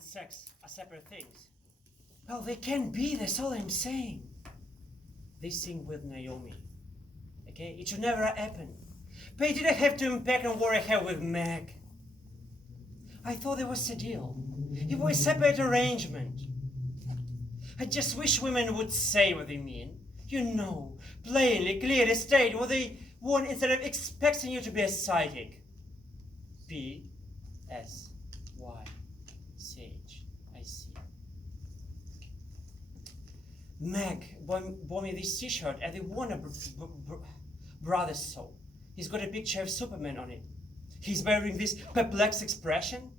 sex are separate things. Well, they can be, that's all I'm saying. This thing with Naomi, okay? It should never happen. But did I have to unpack and what I had with Meg? I thought there was a deal. It was a separate arrangement. I just wish women would say what they mean. You know, plainly, clearly state what they want instead of expecting you to be a psychic. P-S-Y-C-H. I see. Meg bought me this t-shirt at the Warner Brothers store. He's got a picture of Superman on it. He's wearing this perplexed expression.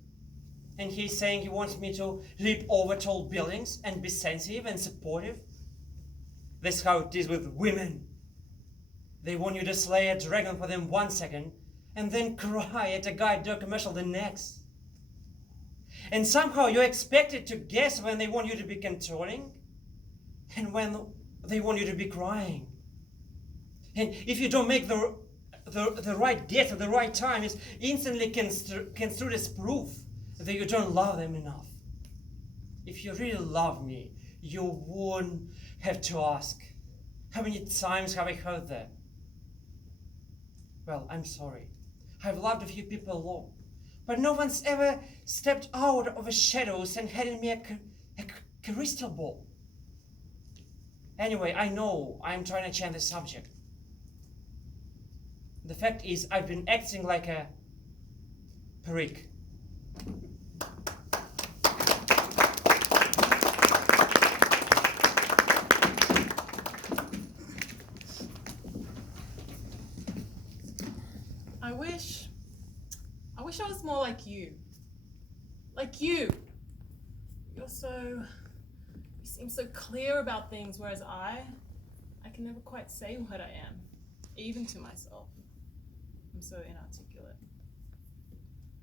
And he's saying he wants me to leap over tall buildings and be sensitive and supportive. That's how it is with women. They want you to slay a dragon for them 1 second and then cry at a Guide Dog commercial the next. And somehow you're expected to guess when they want you to be controlling and when they want you to be crying. And if you don't make the right guess at the right time, it's instantly construed as proof that you don't love them enough. If you really love me, you wouldn't have to ask. How many times have I heard that? Well, I'm sorry. I've loved a few people alone, but no one's ever stepped out of the shadows and handed me a crystal ball. Anyway, I know I'm trying to change the subject. The fact is, I've been acting like a prick. I wish I was more like you. Like you. You seem so clear about things, whereas I can never quite say what I am, even to myself. I'm so inarticulate.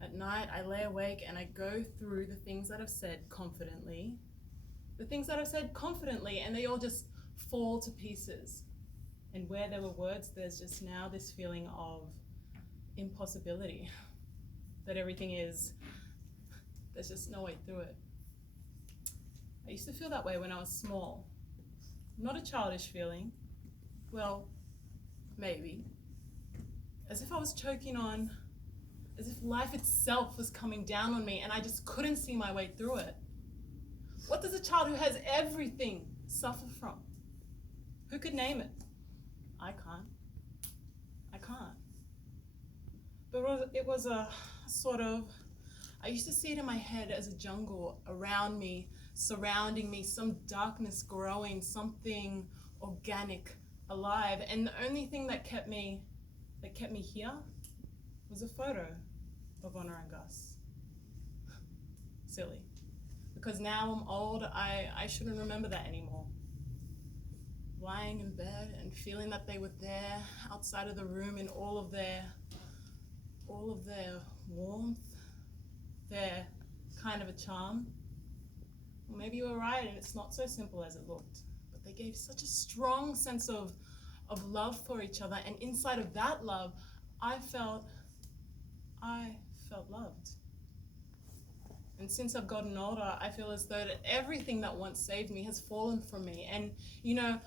At night, I lay awake and I go through the things that I've said confidently. The things that I've said confidently, and they all just fall to pieces. And where there were words, there's just now this feeling of impossibility. That everything there's just no way through it. I used to feel that way when I was small. Not a childish feeling. Well, maybe. As if I was choking on, as if life itself was coming down on me and I just couldn't see my way through it. What does a child who has everything suffer from? Who could name it? I can't. But it was a sort of, I used to see it in my head as a jungle around me, surrounding me, some darkness growing, something organic, alive. And the only thing that kept me here was a photo of Honor and Gus. Silly. Because now I'm old, I shouldn't remember that anymore. Lying in bed and feeling that they were there outside of the room in all of their warmth, their kind of a charm. Well, maybe you were right and it's not so simple as it looked, but they gave such a strong sense of love for each other, and inside of that love, I felt loved. And since I've gotten older, I feel as though that everything that once saved me has fallen from me. And you know,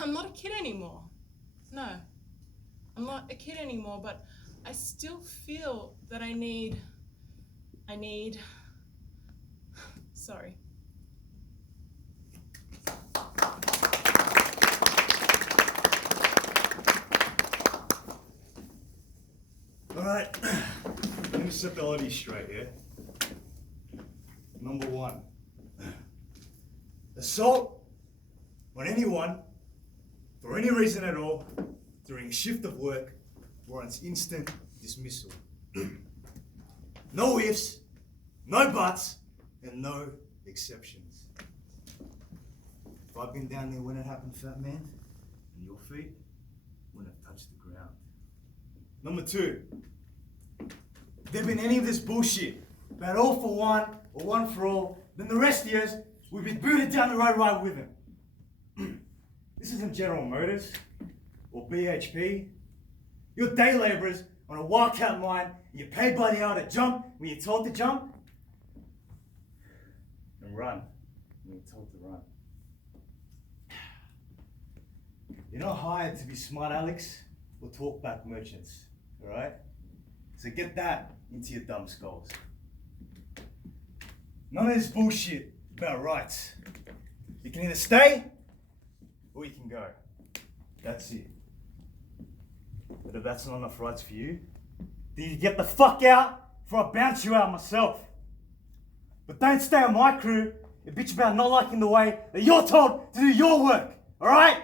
I'm not a kid anymore. No, I'm not a kid anymore, but I still feel that I need, sorry. All right, let me set the oddies straight, yeah? Number one, assault on anyone, for any reason at all, during a shift of work, warrants instant dismissal. No ifs, no buts, and no exceptions. If I'd been down there when it happened, fat man, and your feet wouldn't have touched the ground. Number two, if there been any of this bullshit about all for one or one for all, then the rest of us would be booted down the road right with them. This isn't General Motors or BHP. You're day labourers on a wildcat mine, and you're paid by the hour to jump when you're told to jump. and run when you're told to run. You're not hired to be smart Alex or talk back merchants, alright? So get that into your dumb skulls. None of this bullshit about rights. You can either stay or you can go. That's it. But if that's not enough rights for you, then you get the fuck out before I bounce you out myself. But don't stay on my crew and bitch about not liking the way that you're told to do your work, alright?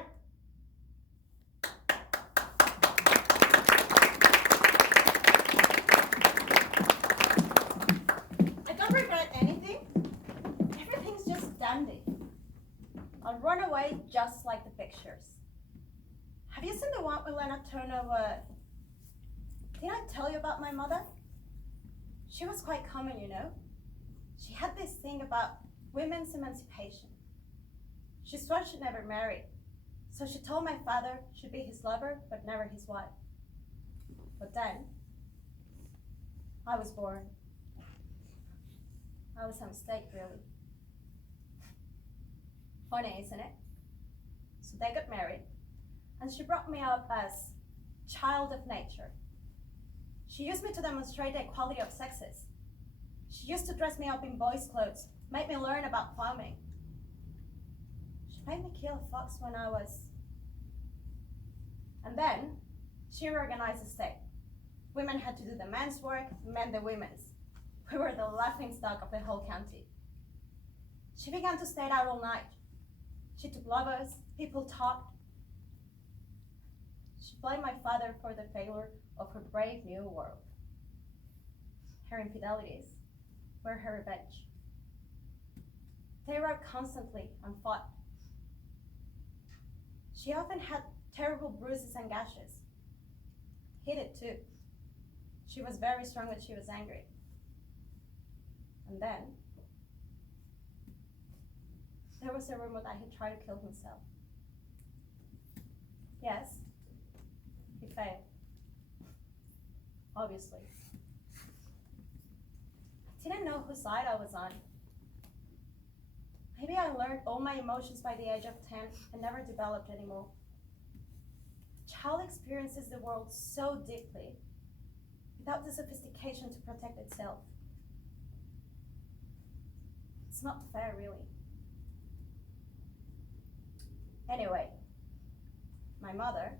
I don't regret anything. Everything's just dandy. I'll run away just like the pictures. Have you seen the one with Lena Turner where... Did I tell you about my mother? She was quite common, you know. She had this thing about women's emancipation. She swore she'd never marry. So she told my father she'd be his lover, but never his wife. But then, I was born. I was a mistake, really. Funny, isn't it? So they got married, and she brought me up as child of nature. She used me to demonstrate the equality of sexes. She used to dress me up in boys' clothes, made me learn about farming. She made me kill a fox when I was... And then, she reorganized the state. Women had to do the men's work, men the women's. We were the laughingstock of the whole county. She began to stay out all night. She took lovers, people talked. She blamed my father for the failure of her brave new world. Her infidelities were her revenge. They wrote constantly and fought. She often had terrible bruises and gashes. He did too. She was very strong when she was angry. And then, there was a rumor that he tried to kill himself. Yes, he failed. Obviously. I didn't know whose side I was on. Maybe I learned all my emotions by the age of 10 and never developed anymore. A child experiences the world so deeply without the sophistication to protect itself. It's not fair, really. Anyway, my mother,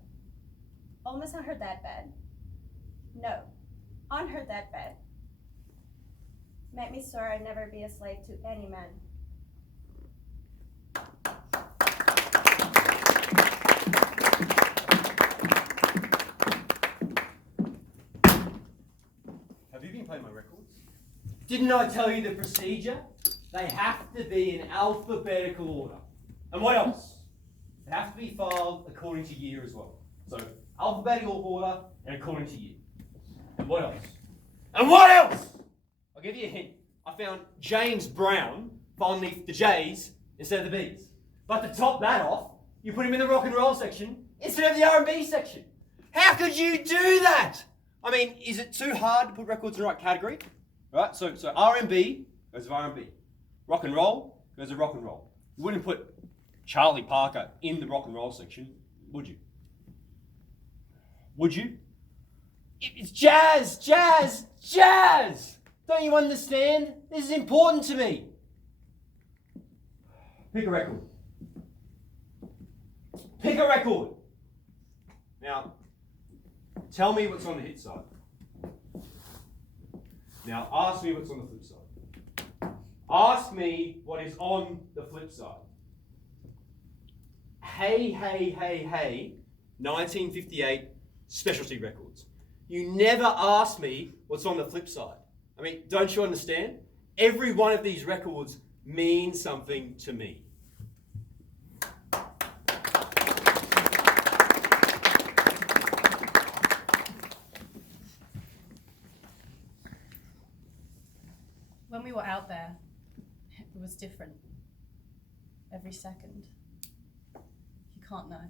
almost on her deathbed, no, on her deathbed, made me swear I'd never be a slave to any man. Have you been playing my records? Didn't I tell you the procedure? They have to be in alphabetical order. And what else? They have to be filed according to year as well. So, alphabetical order and according to year. And what else? And what else? I'll give you a hint. I found James Brown filed underneath the J's instead of the B's. But to top that off, you put him in the rock and roll section instead of the R&B section. How could you do that? I mean, is it too hard to put records in the right category? Right? So R&B goes with R&B. Rock and roll goes with rock and roll. You wouldn't put Charlie Parker in the rock and roll section, would you? Would you? It's jazz, jazz, jazz! Don't you understand? This is important to me. Pick a record. Pick a record! Now, tell me what's on the hit side. Now, ask me what's on the flip side. Ask me what is on the flip side. Hey, hey, hey, hey, 1958 Specialty Records. You never ask me what's on the flip side. I mean, don't you understand? Every one of these records means something to me. When we were out there, it was different. Every second. You can't know.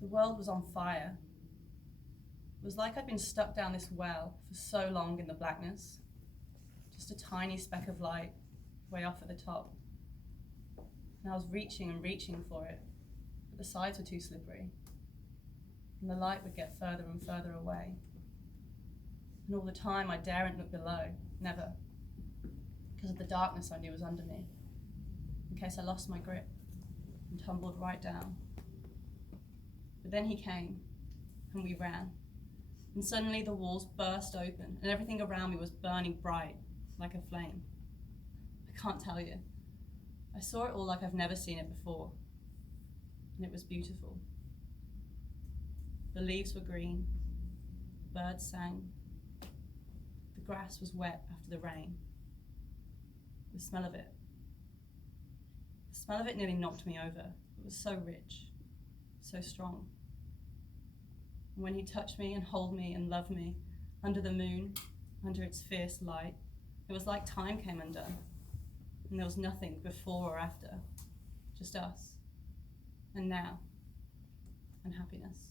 The world was on fire. It was like I'd been stuck down this well for so long in the blackness. Just a tiny speck of light, way off at the top. And I was reaching and reaching for it, but the sides were too slippery. And the light would get further and further away. And all the time I daren't look below, never, because of the darkness I knew was under me, in case I lost my grip and tumbled right down. But then he came, and we ran. And suddenly the walls burst open, and everything around me was burning bright, like a flame. I can't tell you. I saw it all like I've never seen it before, and it was beautiful. The leaves were green, birds sang, the grass was wet after the rain. The smell of it nearly knocked me over. It was so rich, so strong. And when he touched me and held me and loved me, under the moon, under its fierce light, it was like time came undone. And there was nothing before or after, just us, and now, and happiness.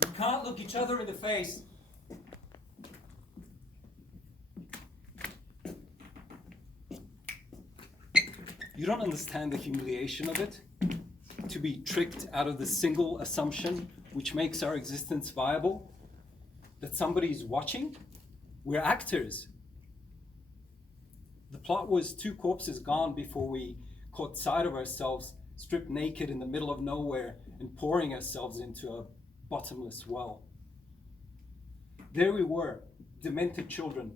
We can't look each other in the face. You don't understand the humiliation of it. To be tricked out of the single assumption which makes our existence viable, that somebody is watching. We're actors. The plot was 2 corpses gone before we caught sight of ourselves, stripped naked in the middle of nowhere and pouring ourselves into a bottomless well. There we were, demented children,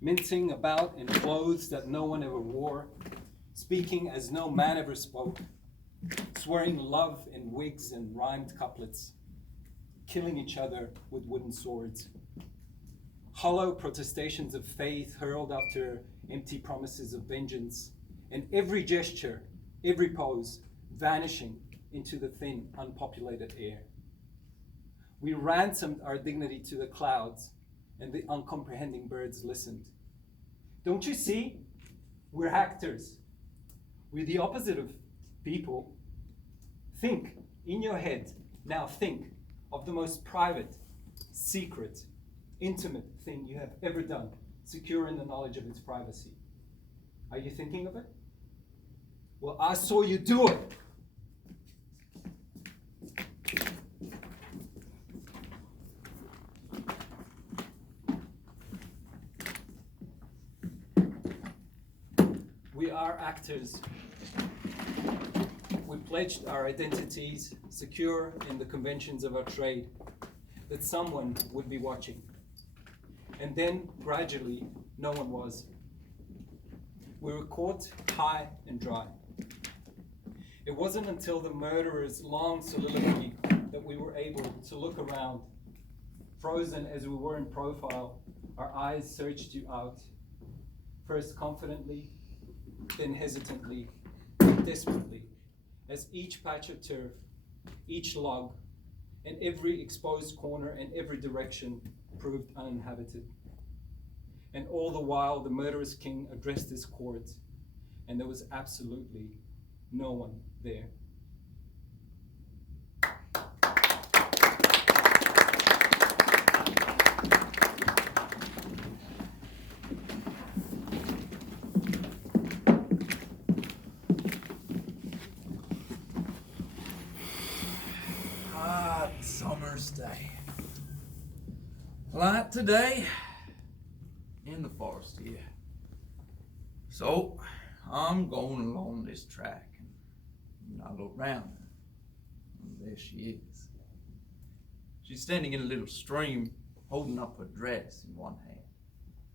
mincing about in clothes that no one ever wore, speaking as no man ever spoke, swearing love in wigs and rhymed couplets, killing each other with wooden swords. Hollow protestations of faith hurled after empty promises of vengeance, and every gesture, every pose, vanishing into the thin, unpopulated air. We ransomed our dignity to the clouds, and the uncomprehending birds listened. Don't you see? We're actors. We're the opposite of people. Think in your head, now think of the most private, secret, intimate thing you have ever done, secure in the knowledge of its privacy. Are you thinking of it? Well, I saw you do it. We are actors. We pledged our identities, secure in the conventions of our trade, that someone would be watching. And then, gradually, no one was. We were caught high and dry. It wasn't until the murderer's long soliloquy that we were able to look around. Frozen as we were in profile, our eyes searched you out, first confidently, then hesitantly, desperately, as each patch of turf, each log, and every exposed corner and every direction proved uninhabited. And all the while, the murderous king addressed his court, and there was absolutely no one there. Hot summer's day. Like today, in the forest here. So, I'm going along this track, and I look round, and there she is. She's standing in a little stream, holding up her dress in one hand.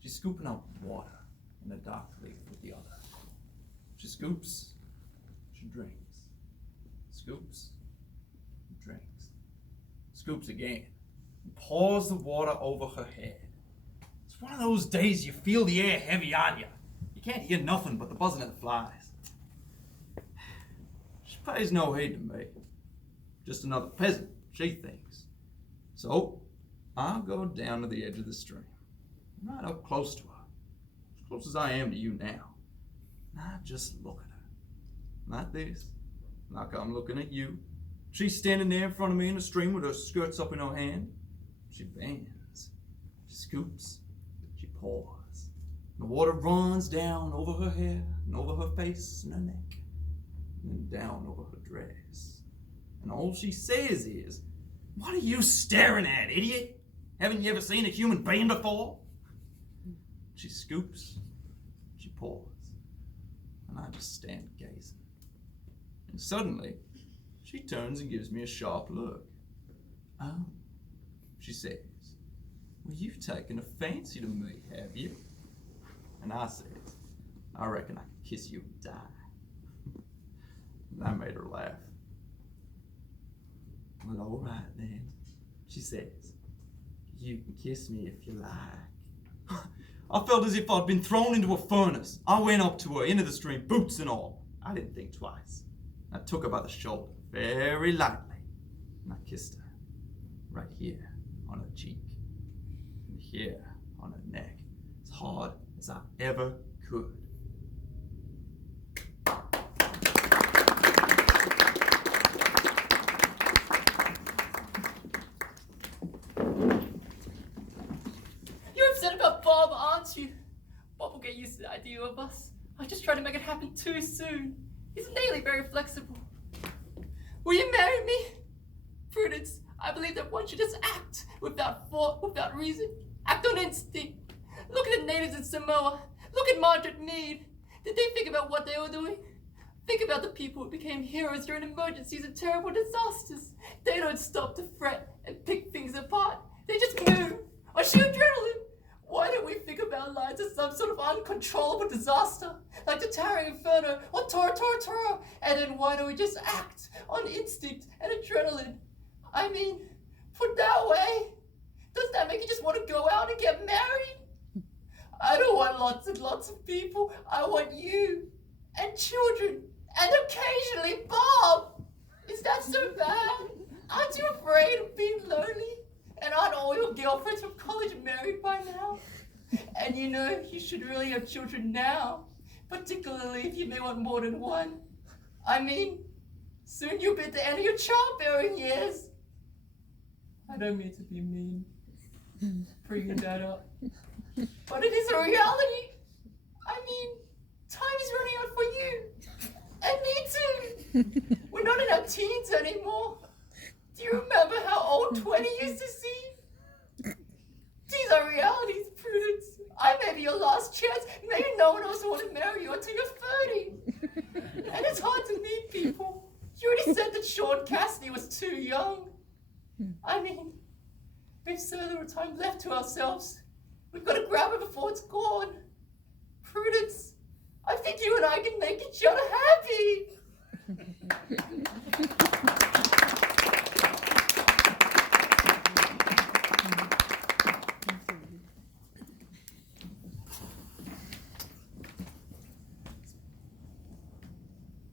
She's scooping up water in a dark leaf with the other. She scoops, she drinks. Scoops, drinks. Scoops again, and pours the water over her head. It's one of those days you feel the air heavy on you. You can't hear nothing but the buzzing of the flies. She pays no heed to me. Just another peasant, she thinks. So, I'll go down to the edge of the stream, right up close to her, as close as I am to you now. And I just look at her, like this, like I'm looking at you. She's standing there in front of me in the stream with her skirts up in her hand. She bends, she scoops, she pours. The water runs down over her hair and over her face and her neck, and then down over her dress. And all she says is, "What are you staring at, idiot? Haven't you ever seen a human being before?" She scoops, she pours, and I just stand gazing. And suddenly, she turns and gives me a sharp look. "Oh," she says, "well, you've taken a fancy to me, have you?" And I says, "I reckon I could kiss you and die." And I made her laugh. "Well, all right then," she says. "You can kiss me if you like." I felt as if I'd been thrown into a furnace. I went up to her, into the stream, boots and all. I didn't think twice. I took her by the shoulder, very lightly, and I kissed her, right here on her cheek, and here on her neck, as hard as I ever could. You're upset about Bob, aren't you? Bob will get used to the idea of us. I just tried to make it happen too soon. He's innately very flexible. Will you marry me? Prudence, I believe that one should just act without thought, without reason. Act on instinct. Look at the natives in Samoa. Look at Margaret Mead. Did they think about what they were doing? Think about the people who became heroes during emergencies and terrible disasters. They don't stop to fret and pick things apart. They just move or shoot adrenaline. Why don't we think of our lives as some sort of uncontrollable disaster, like the Towering Inferno or Tora Tora Tora? And then why don't we just act on instinct and adrenaline? I mean, put that way, doesn't that make you just want to go out and get married? I don't want lots and lots of people. I want you and children and occasionally Bob. Is that so bad? Aren't you afraid of being lonely? And aren't all your girlfriends from college married by now? And you know, you should really have children now, particularly if you may want more than one. I mean, soon you'll be at the end of your childbearing years. I don't mean to be mean, bringing that up, but it is a reality. I mean, time is running out for you, and me too. We're not in our teens anymore. Do you remember how old 20 used to seem? These are realities, Prudence. I may be your last chance. Maybe no one else will want to marry you until you're 30. And it's hard to meet people. You already said that Sean Cassidy was too young. I mean, we've so little time left to ourselves. We've got to grab it before it's gone. Prudence, I think you and I can make each other happy.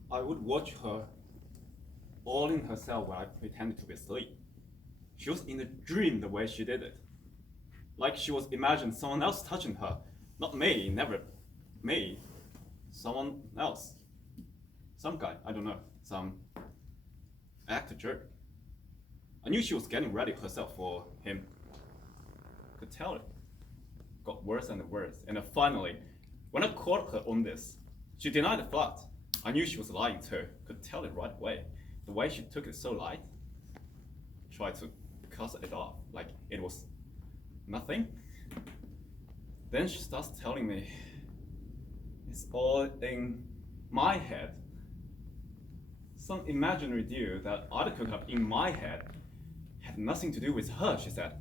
I would watch her all in herself while I pretended to be asleep. She was in a dream the way she did it. Like she was imagining someone else touching her. Not me, never me. Someone else. Some guy, I don't know. Some actor jerk. I knew she was getting ready herself for him. Could tell it. Got worse and worse. And then finally, when I caught her on this, she denied the thought. I knew she was lying too. Could tell it right away. The way she took it so light. Tried to cut it off like it was nothing. Then she starts telling me it's all in my head. Some imaginary deal that I could have in my head had nothing to do with her, she said.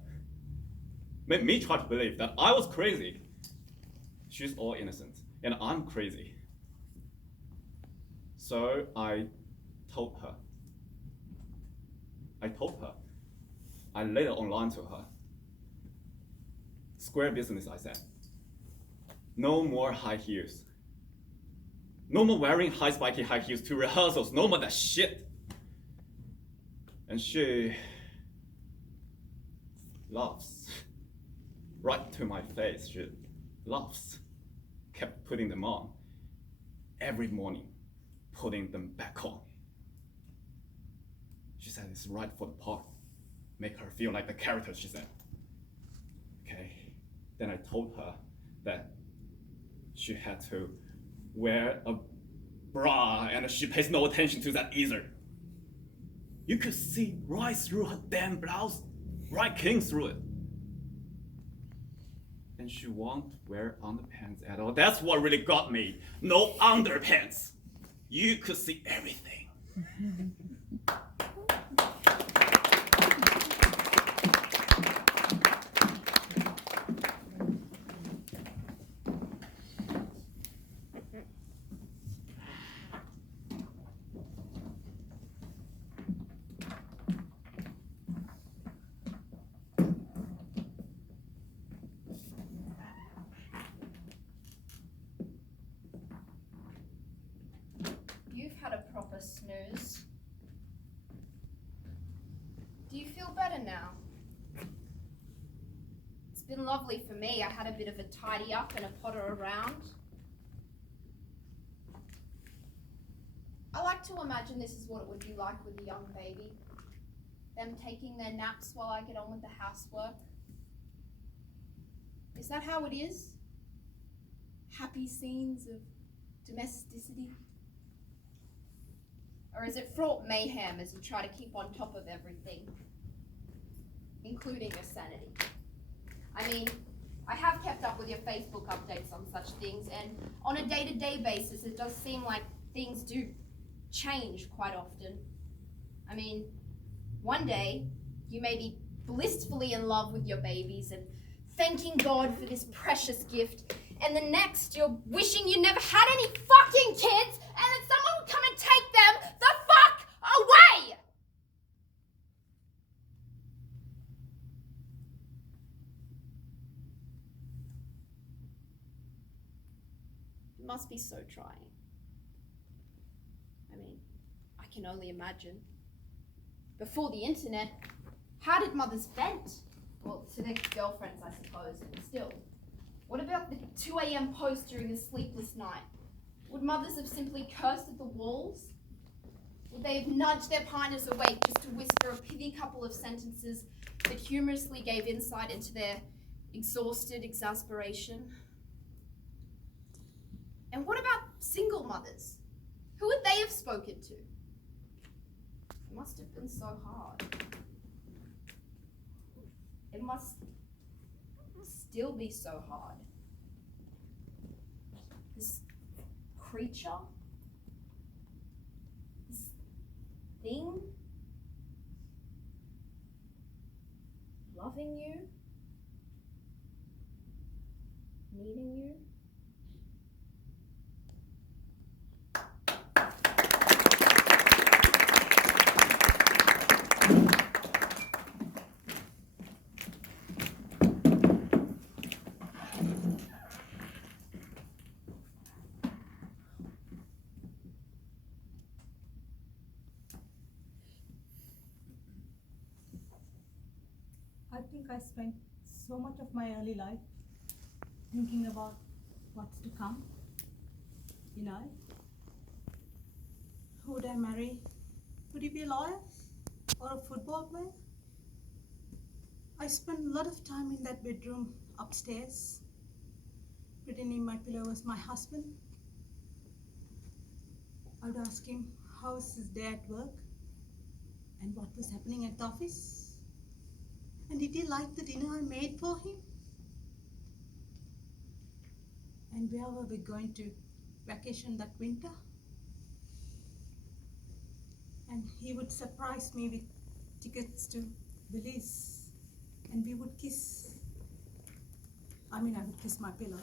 Made me try to believe that I was crazy. She's all innocent, and I'm crazy. So I told her. I laid it online to her. Square business, I said. No more high heels. No more wearing high spiky high heels to rehearsals. No more that shit. And she laughs. Right to my face, she laughs. Kept putting them on. Every morning, putting them back on. She said it's right for the part. Make her feel like the character, she said. Then I told her that she had to wear a bra and she pays no attention to that either. You could see right through her damn blouse, right clean through it. And she won't wear underpants at all. That's what really got me. No underpants. You could see everything. You've had a proper snooze. Do you feel better now? It's been lovely for me. I had a bit of a tidy up and a potter around. I like to imagine this is what it would be like with a young baby. Them taking their naps while I get on with the housework. Is that how it is? Happy scenes of domesticity? Or is it fraught mayhem as you try to keep on top of everything, including your sanity? I mean, I have kept up with your Facebook updates on such things, and on a day-to-day basis, it does seem like things do change quite often. I mean, one day, you may be blissfully in love with your babies and thanking God for this precious gift, and the next, you're wishing you never had any fucking kids, and that someone would come and take them the fuck away! It must be so trying. I mean, I can only imagine. Before the internet, how did mothers vent? Well, to their girlfriends, I suppose, but still. What about the 2 a.m. post during a sleepless night? Would mothers have simply cursed at the walls? Would they have nudged their partners awake just to whisper a pithy couple of sentences that humorously gave insight into their exhausted exasperation? And what about single mothers? Who would they have spoken to? It must have been so hard. It must still be so hard. This creature, this thing, loving you, needing you. I think I spent so much of my early life thinking about what's to come. You know, who would I marry? Would he be a lawyer or a football player? I spent a lot of time in that bedroom upstairs, pretending my pillow was my husband. I would ask him how's his day at work and what was happening at the office. And did he like the dinner I made for him? And where were we going to vacation that winter? And he would surprise me with tickets to Belize, and we would kiss. I would kiss my pillow.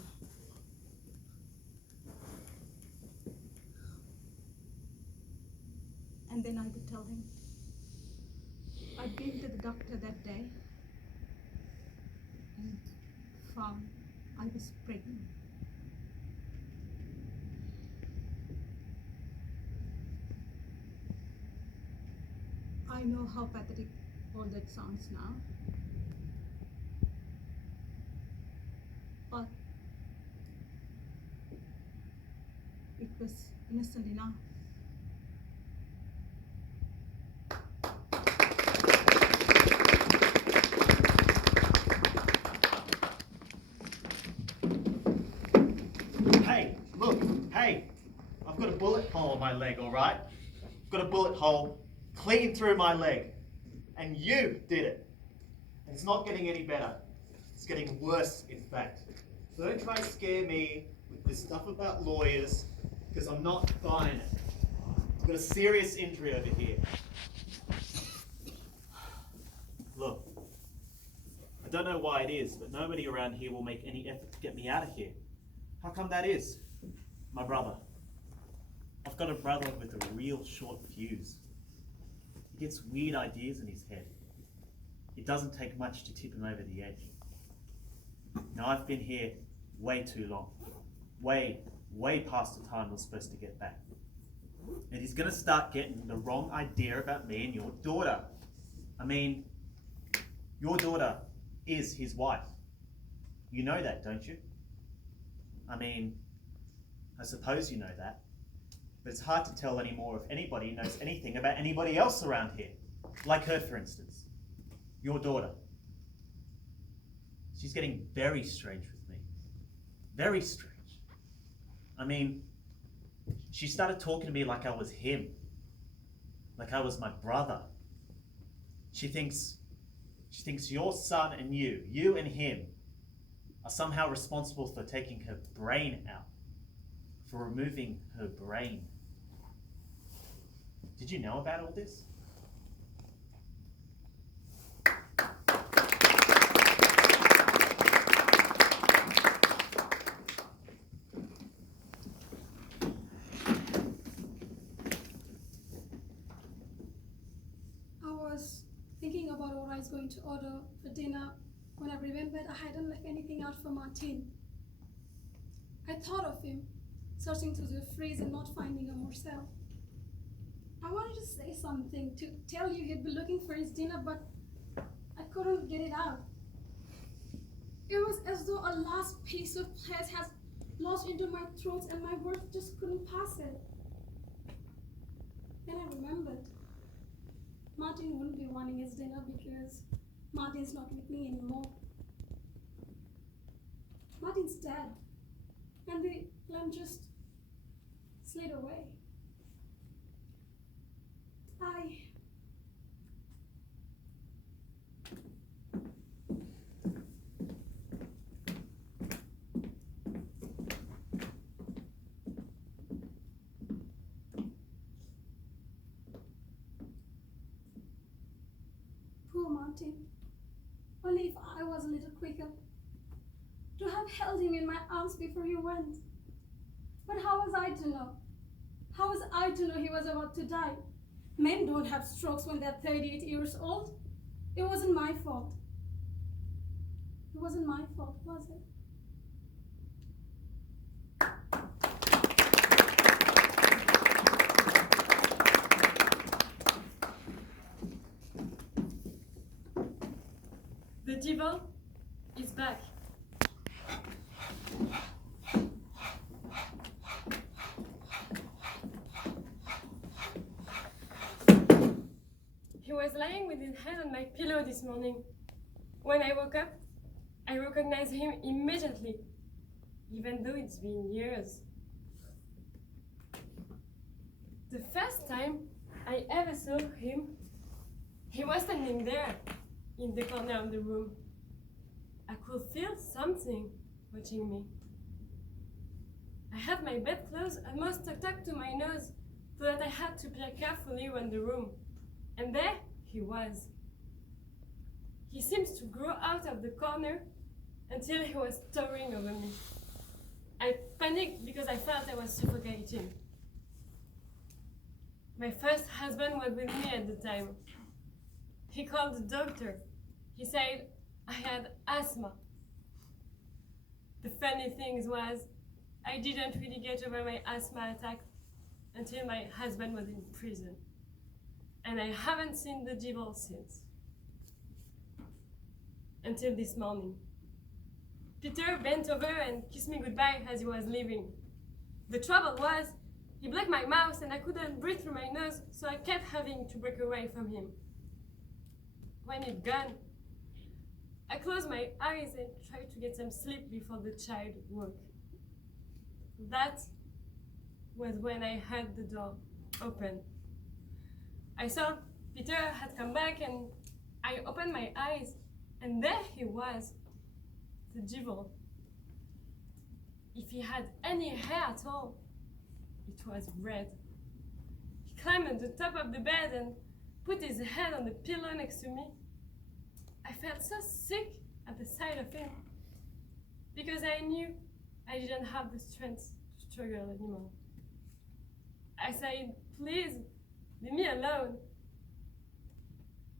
And then I would tell him I'd been to the doctor that day and found I was pregnant. I know how pathetic all that sounds now, but it was innocent enough. right? Got a bullet hole clean through my leg. And you did it. And it's not getting any better. It's getting worse, in fact. So don't try to scare me with this stuff about lawyers, because I'm not buying it. I've got a serious injury over here. Look, I don't know why it is, but nobody around here will make any effort to get me out of here. How come that is? My brother. I've got a brother with a real short fuse. He gets weird ideas in his head. It doesn't take much to tip him over the edge. Now I've been here way too long. Way past the time we're supposed to get back. And he's gonna start getting the wrong idea about me and your daughter. I mean, your daughter is his wife. You know that, don't you? I mean, I suppose you know that. But it's hard to tell anymore if anybody knows anything about anybody else around here. Like her, for instance. Your daughter. She's getting very strange with me. Very strange. I mean, she started talking to me like I was him. Like I was my brother. She thinks your son and you and him, are somehow responsible for taking her brain out. For removing her brain. Did you know about all this? I was thinking about what I was going to order for dinner when I remembered I hadn't left anything out for Martin. I thought of him, searching through the fridge and not finding a morsel. I wanted to say something, to tell you he'd be looking for his dinner, but I couldn't get it out. It was as though a last piece of flesh has lost into my throat and my words just couldn't pass it. Then I remembered. Martin wouldn't be wanting his dinner because Martin's not with me anymore. Martin's dead. And the lamb just slid away. Poor Martin. Only if I was a little quicker. To have held him in my arms before he went. But how was I to know? How was I to know he was about to die? Men don't have strokes when they're 38 years old. It wasn't my fault. It wasn't my fault, was it? The devil is back. He was lying with his head on my pillow this morning. When I woke up, I recognized him immediately, even though it's been years. The first time I ever saw him, he was standing there in the corner of the room. I could feel something watching me. I had my bedclothes almost tucked up to my nose so that I had to peer carefully around the room. And there he was. He seemed to grow out of the corner until he was towering over me. I panicked because I felt I was suffocating. My first husband was with me at the time. He called the doctor. He said I had asthma. The funny thing was, I didn't really get over my asthma attack until my husband was in prison. And I haven't seen the devil since. Until this morning. Peter bent over and kissed me goodbye as he was leaving. The trouble was, he blocked my mouth and I couldn't breathe through my nose, so I kept having to break away from him. When he'd gone, I closed my eyes and tried to get some sleep before the child woke. That was when I heard the door open. I saw Peter had come back and I opened my eyes and there he was, the devil. If he had any hair at all, it was red. He climbed on the top of the bed and put his head on the pillow next to me. I felt so sick at the sight of him because I knew I didn't have the strength to struggle anymore. I said, please, leave me alone.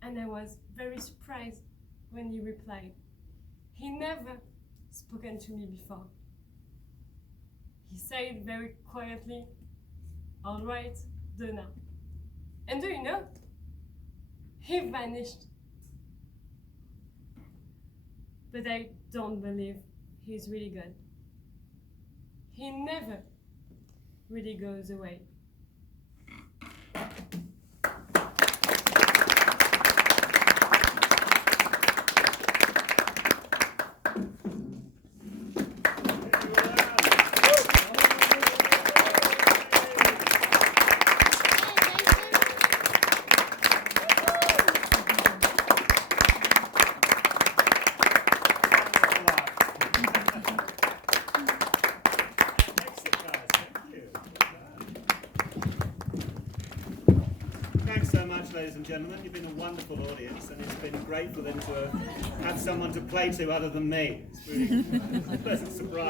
And I was very surprised when he replied. He never spoken to me before. He said very quietly, all right, Donna. And do you know? He vanished. But I don't believe he's really good. He never really goes away. Thanks so much, ladies and gentlemen. You've been a wonderful audience, and it's been great for them to have someone to play to other than me. It's really a pleasant surprise.